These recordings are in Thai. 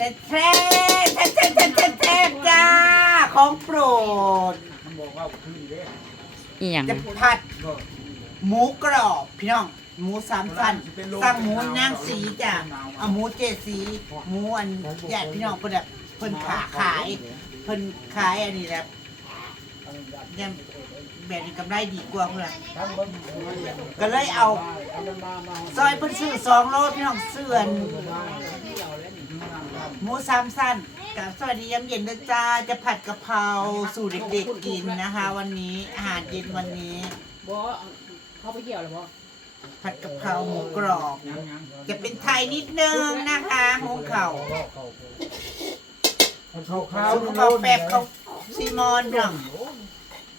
แต่แท้แท้แท้แท้แท้แท้จ้า ของโปรด มันบอกว่าขึ้นเด้อีหยังจะผัด ก็หมูกรอบพี่น้อง หมูสามชั้นสั่งหมูนางสีจ้ะเอาหมูเจ็ดสีหมูอันญาติพี่น้องเพิ่นแบบเพิ่นขาขายเพิ่นขายอันนี้แหละยังแบบนี้กำไรดีกว่าเพื่อนทั้งเบิ่งก็เลยเอา ซอยเพิ่นซื้อสองโลพี่น้องเสื่อน หมูสามสั้นกับสวัสดียามเย็นด้วยจ้าจะผัดกะเพราสู่เด็กๆกินนะคะ วันนี้อาหารเย็นวันนี้บ่เขาไปเกี่ยวหรือบ่ผัดกะเพราหมูกรอบยังยังจะเป็นไทยนิดนึงนะคะหงเข่าเขาข้าวซุปเขาแปบเขาซีมอนพี่น้อง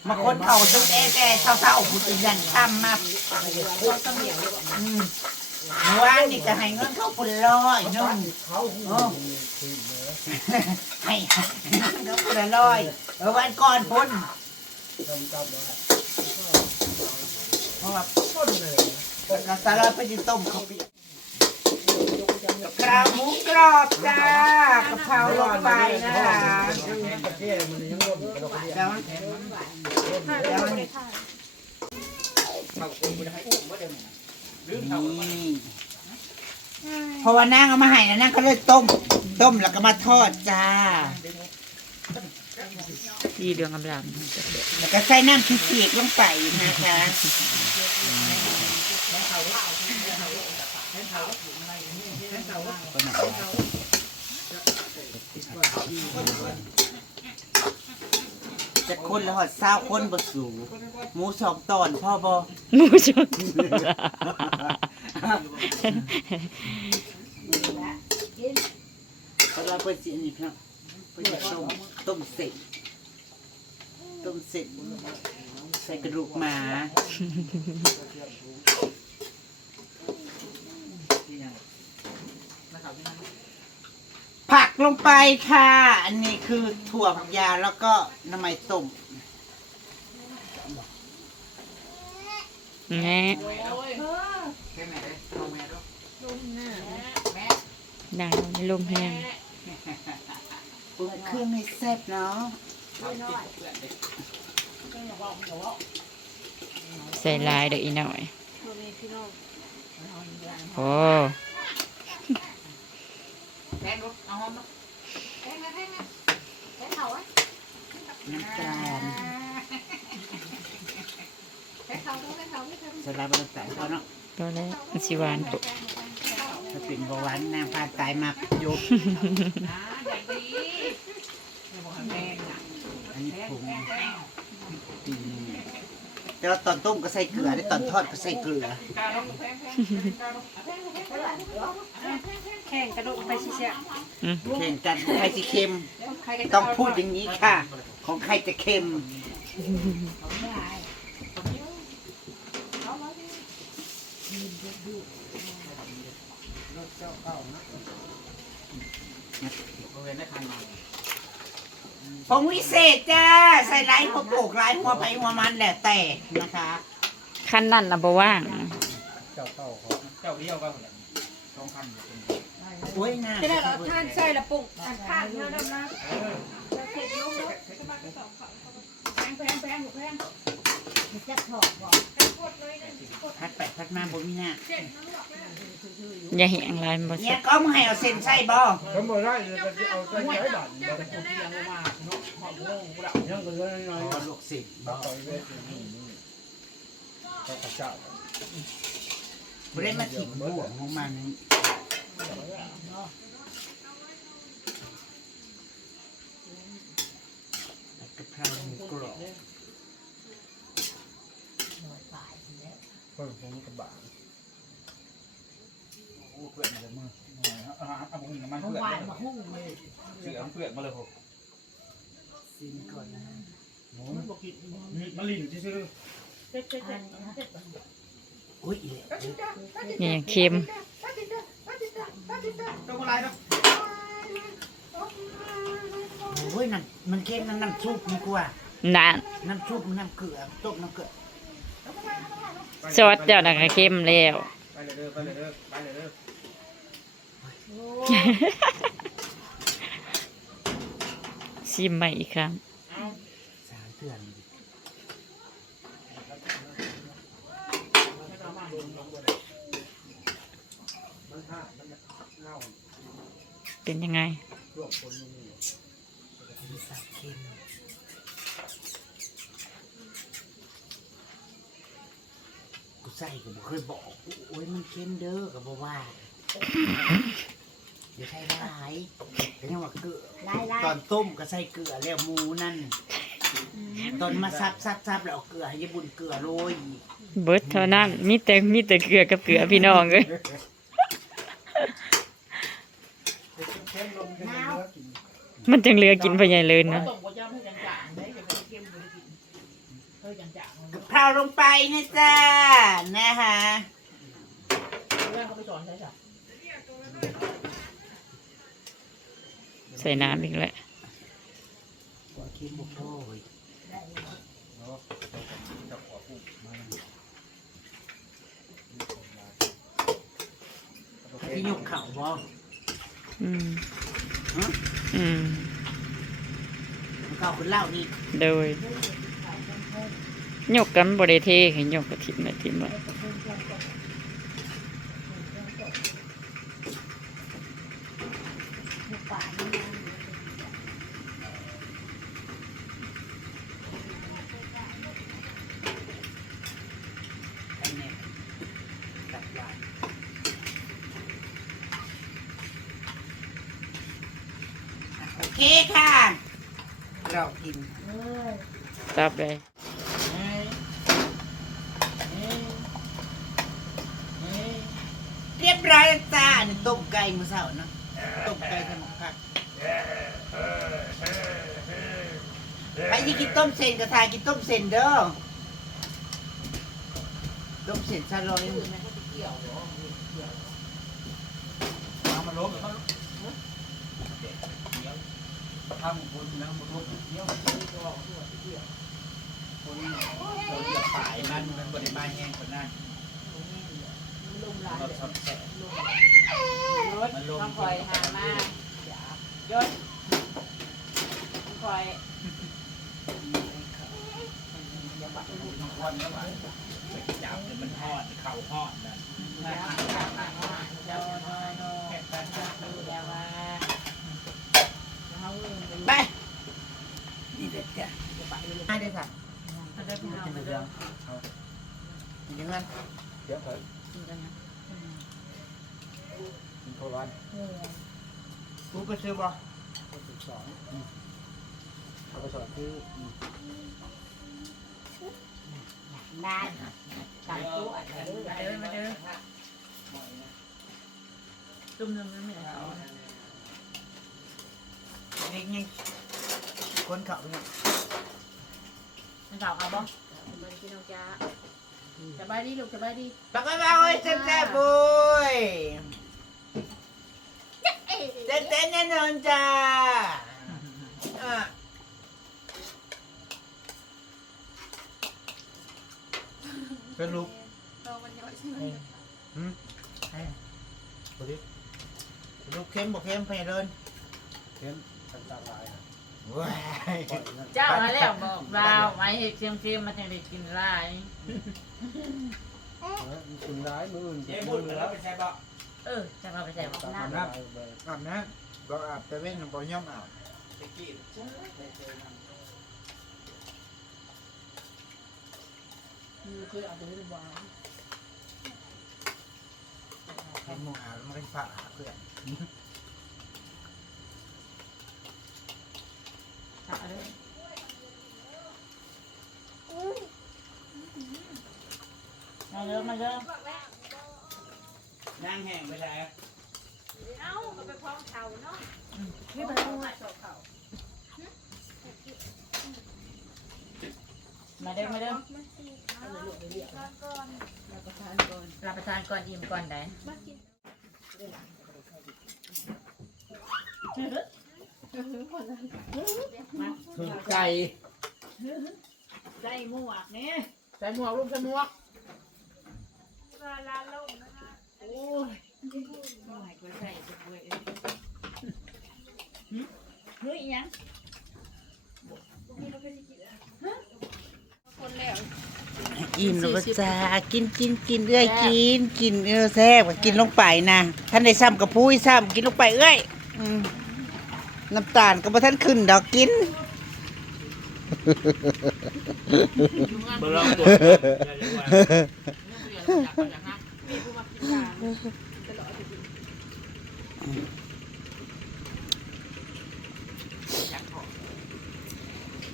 มาคนเข่าซุปแอ่แต่เศร้าๆผู้ติยันทำมาอืม เมื่อวานนี่ก็ให้เงินเขาปุ่นร้อยนึงโอ้ให้น้ำกระลอยเออวันก่อนพ้นเพราะว่าก็สาระไปจิต้มเขาวเปียกกระหมูกรอบจ้ากะเพราลงไปนะคะแก้มันยังร่นเราก็เรียกแล้วแล้ว นี่เพราะว่านางเอามาให้นะนางก็เลยต้ม ต้มแล้วก็มาทอดจ้าสีเหลืองอำลแล้วก็ใส่น้ำขี้เกียจลงไปนะคะ จะคนละหอดเศร้าคนบสูหมูสองตอนพ่อบอำหมูชนเพราะว่าเพื่อนสิอันนี้ครับเพื่อนจะต้มต้มเสร็จต้มเสร็จใส่กระดูกหมา ผักลงไปค่ะ อันนี้คือถั่วผักยาวแล้วก็น้ำมันต้มแง่ดังลมแห้งปรุงเครื่องให้แซ่บเนาะใส่ลายเด็กอีหน่อย โอ้ น้ำตาลสลับมันใส่เขาเนาะก็แล้วมันสิหวานปุ๊บถ้าเป็นเบาหวานนางพาตายมากยกอันนี้ผงตี แต่ว่าตอนต้มก็ใส่เกลือได้ตอนทอดก็ใส่เกลือ แข่งกระโดดไปเสียอืมแข่งกันใครจะเค็ม ใครก็ต้องพูดอย่างนี้ค่ะ ของใครจะเค็ม ผงวิเศษจ้าใส่ลายหัวโปกลายหัวไปหัวมันแหละแต่นะคะขั้นนั่นนะบ่ว่าง เจ้าเต้าเขาเจ้าเดียวก็สองพันโอ้ยน่าจะได้เราทานใส่ละปุ่งทานข้างเยอะแล้วนะแพงแพงแพงแพง พัดไปพัดมาบ่มีหน้าอย่าเหี่ยงลายมันบ่เนี่เสร็ยจก็มึงให้เอาเส้นใส่บ่เขาบอกได้จะเอาใจใช้บัตรยังก็เลยน้อยอ๋อลูกศิษย์ต่อยเวทเขากระเจ้าบ่ได้มาถิ่มบ่วงของมันกะเพราหมูกรอบ เพิ่มผมกระบะโอ้เพื่อนเลยมึงอ่าอ่าผมน้ำมันเพื่อนเสือเพื่อนมาเลยผมซิมก่อนนะมันบอกกินมันลิ้นซื่ออุ้ยอีแหละนี่ยังเค็มต้องอะไรนะโอ้ยน้ำมันเค็มน้ำน้ำซุปนี่กว่านั่นน้ำซุปน้ำเกลือต้มน้ำเกลือ ซอสเจ้าน่ะก็เค็มแล้วไปเลยเด้อไปเลยเด้อไปเลยเด้อชิมใหม่อีกครั้งสามเดือนเป็นยังไง มีสับเค็มกู ใส่ก็บ่เคยบอกโอ้ยมันเค็มเด้อก็บ่ว่าเดี๋ยวใส่หลายแต่ยังว่าเกลือไล่ไล่ตอนต้มก็ใส่เกลือแล้วหมูนั่นตอนมาซับซับซับแล้วเอาเกลือให้ยายบุญเกลือโรยอีกเบิดเท่านั้นมีแต่มีแต่เกลือกับเกลือพี่น้องเอ้ยมันจังเหลือกินไปใหญ่เลยนะกะเพราลงไปนะจ้านะคะใส่น้ำอีกแล้วหัวคิมบุกโอ้ยที่ยกเข่าบ่อืมอืมเข่าคุณเล่านี่ โดย ยกกันบริเทเห็นยกกระถิ่นนะถิ่นว่าอันเนี้ยตัดหวานอะโอเคค่ะ เรากิน ตับเลย เรียบร้อยแล้วจ้าอันนี้ต้มไก่มื้อเช้าเนาะต้มไก่สมุนไพรใครที่กินต้มเส้นกระทากินต้มเส้นเด้อต้มเส้นซาลอยมามาล้มมาทำคนแล้วมาล้มเที่ยวคนคนเรียกสายมันมันบริมาแห้งคนนั้น มันสดแสบมันลงต้องคอยหามายศคอยวันแล้วว่าไปจับเนี่ยมันทอดเข่าทอดนะโดนโดนโดนดูแล้วว่าเขาไปนี่เด็ดจ้ะมาเด้ค่ะได้พี่น้องมาเด้ออย่างนั้นเดี๋ยวเถิ ดกินโควันกูไปซื้อบ่สิบสองเอาไปสอนคือได้ตัดตู้อัดเด้อมาเด้อมาเด้อจุ่มน้ำมันเหนียวนี่ยังคนเขาเนี่ยมันสาวเอาบ่มาพี่น้องจ้า สบายดีลูกสบายดีปักกระเป๋าไอ้แซ่บๆบุยเต้นๆแน่นอนจ้าอะสรุปหืมให้ดูดิสรุปเข้มบ่เข้มไปเลยเข้มตันตาลาย ว้ายเจ้ามาแล้วบอกเราไว้เห็ดเชียงเชียงมาจังได้กินไรมีคุณร้ายมือเจ๊บุญแล้วไปใช่ปะเออจะมาไปใส่บอกตามน้ำน้อาบน้ำก็อาบแต่เว้นบ่ย่อมอาบเคยเอาไปให้บ้านเห็นหมูอาบแล้วมันก็ฝากหาเพื่อน เอาเลยมาเยอะมาเยอะนั่งแห้งไปแล้วนี่เป็นลูกมาเด้อมาเด้อรับประทานก่อนอิ่มก่อนได้ ถูกใจใส่หมวกเนี่ยใส่หมวกลูกใส่หมวกโอ้ยไม่ไหวก็ใส่จะป่วยเอ้ยหึเฮ้ยอีหยังอิ่มแล้วก็จ้ากินกินกินเอ้ยกิน กินเออแซ่บกินลงไปนะท่านได้ซ้ำกับพุ้ยซ้ำกินลงไปเอ้ยอืม น้ำตาลก็บ่ท่านขึ้นดอกกินเบอร์เราตัว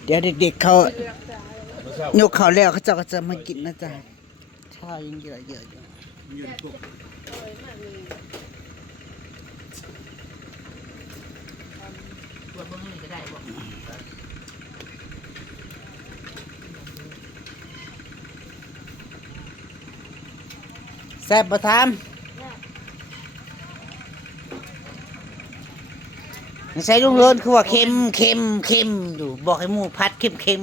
เดี๋ยวเด็กๆเขายกเขาแล้วเขาจะก็จะมากินนะจ๊ะข้าวยังเยอะเยอะอยู่แซ่บประทามใส่ลุงเลินคือว่าเค็มเค็มเค็มอยู่บอกให้หมูพัดเค็มเค็ม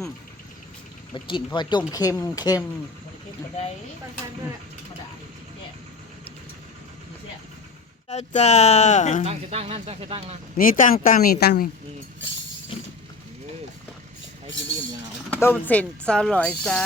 มากินพอจมเค็มเค็ม แล้วจ้าตั้งสิตั้งนั่นตั้งสิตั้งนะนี่ตั้งตั้งนี่ตั้งนี่ไอ้กินอิ่มยาวต้มเส้นซาลอยจ้า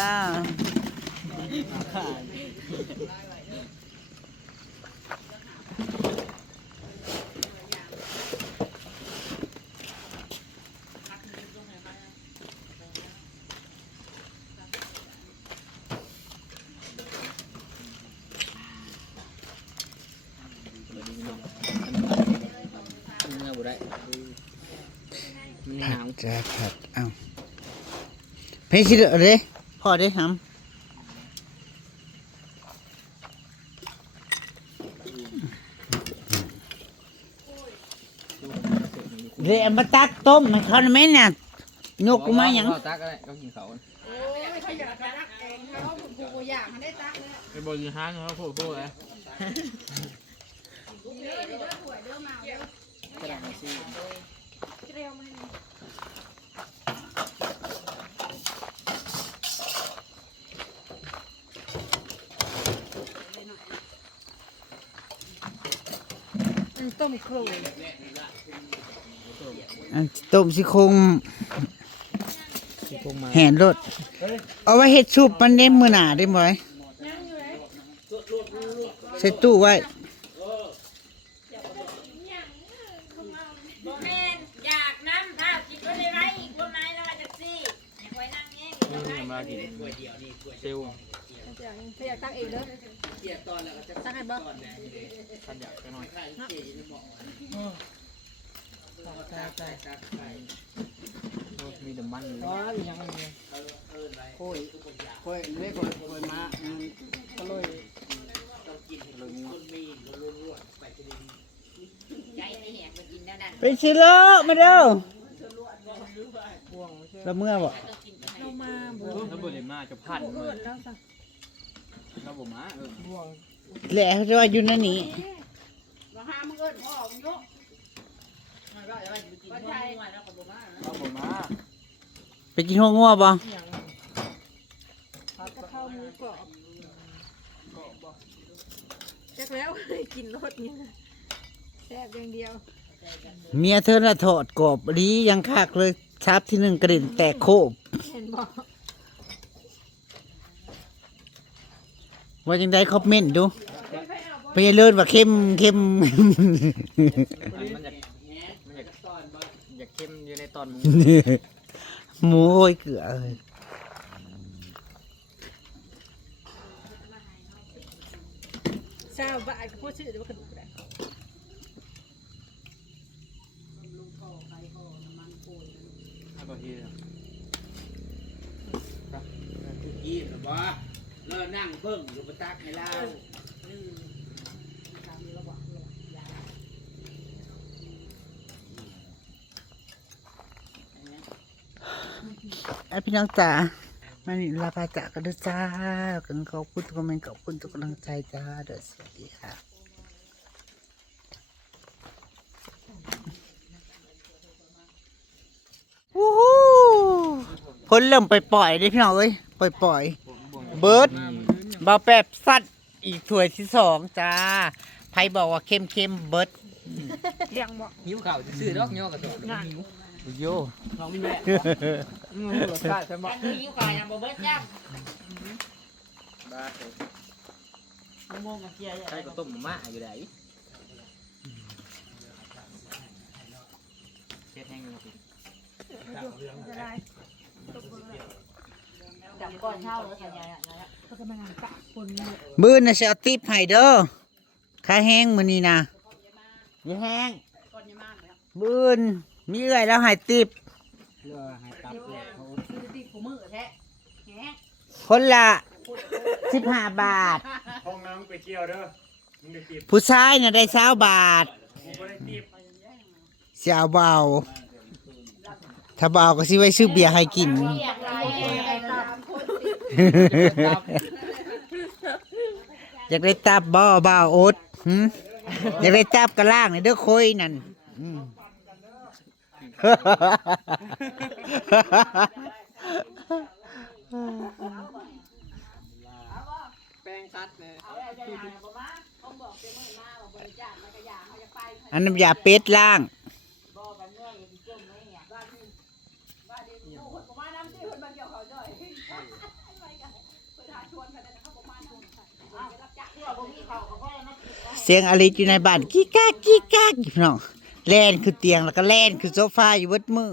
เมื่อบุได้มันห ผั นา ด ว จ้าผัดเอ้าเพชิเดอเลยพอได้ทำเดี๋ยวเอามาตักต้มให้เขาหน่อยไหมเนี่ยยกกูมาหยังตักอะไรก็กินเขาโอ้ยเขาอยากจะรักเองเขาผูกอยากมันได้ตักเลยไปบนห้างเขาพูดพูดเลยเด้อเด้อถ่วย เร็วมันต้มโครงอันต้มซี่โครงแห่นรถเอาไว้เฮ็ดซุปมันได้มือหนาได้บ่อยใส่ตู้ไว้ บ่แม่นอยากน้ำถ้าคิดว่าได้ไรอีกคนไหนแล้วว่าจะซี่อย่าคอยนั่งแง่งอยู่ตรงไหน มา กินเซลอยากตักเองเด้อตักให้บ่ขันอยากไปหน่อยมีแต่มันอ๋อยังไงโอ้ยโอ้ยเล็กกว่าโอ้ยมาก็เลยใจไม่แหกมากินแล้วนั่นไปสิโลมาเด้อแล้วเมื่อบ่ เรามาบ่ แล้วบริมา จะพันเลยแล้วผมมาเออแหละจะว่าอยู่นั่นนี่บ่หามึงเอิ้นพ่อมึงโยแล้วผมมาไปกินหัวงัวบ่กะเพราหมูกรอบจักแล้วกินรสนี่แซ่บอย่างเดียว เมียเธอน่ะถอดกรอบดียังคักเลยชับที่หนึ่งกระเด็นแตกโคบเห็นบ่ ว่าจังได้คอมเมนต์ดูไปเลิศว่าเข้มเข้มมันอยากมันอยากอยากเข้มอยู่ในตอนมึงหมูโอ้ยเกลือเลยเช้าบ่ายก็พูดชื่อเดี๋ยวกระดูกได้ แล้วก็ที ยี่หรือว่าเลิ นั่งเบิ่งอยู่ประตักให้เราไอพี่น้องจ๋ามานี่ลาพาจ๋ากกันด้วยจ้ากันขอบคุณทุกคอมเมนต์ขอบคุณทุกกำลังใจจ้าเด้อสวัสดีค่ะวู้ฮู้คนเริ่มไปปล่อยๆเด้พี่น้องเอ้ยปล่อยปล่อยๆเบิร์ด บาแป๊บสัตว์อีกถ้วยที่สองจ้าไพบอกว่าเข้มเข้มๆเบิร์ดเลี้ยงบ่หิวข่าวซื้อดอกย่อกระโดดหิวโยน้องมีแม่อืมรสชาติใช่ไหมกันดูยิ้วขายนะบ่เบิ้ลจ้าบ้ามะม่วงกับเกียร์ใช่ก็ต้มหมูม่าอยู่ไหนเช็ดแห้งอยู่ครับ จับก้อนเช่าแล้วสัญญาณนะมื้อน่ะสิเอาติปให้เด้อค่าแห้งมื้อนี้นะมีแห้งมื้อนมีเอื้อยแล้วให้ติปเพื่อให้ตับเปลือกเขาคือติดกูมือแท้แหมคนละ15บาท ห้องน้ำไปเกี่ยวเด้อมึงได้ติบผู้ชายน่ะได้20บาท กูบ่ได้ติบเสียเบา ถ้าเบาก็สิไว้ซื้อเบียร์ให้กินเรียกไรไอ้ตามคน อยากได้ตับบ่บ่าวอ๊ตหึอยากได้ตับกระล่างนี่เด้อคุยนั่นอืม แป้งคัดเนี่ยอันน้ำยาเป็ดล่าง เสียงอลิสอยู่ในบ้านกี้กากกี้กากอยู่น้องแล่นคือเตียงแล้วก็แล่นคือโซฟาอยู่เบิดมือ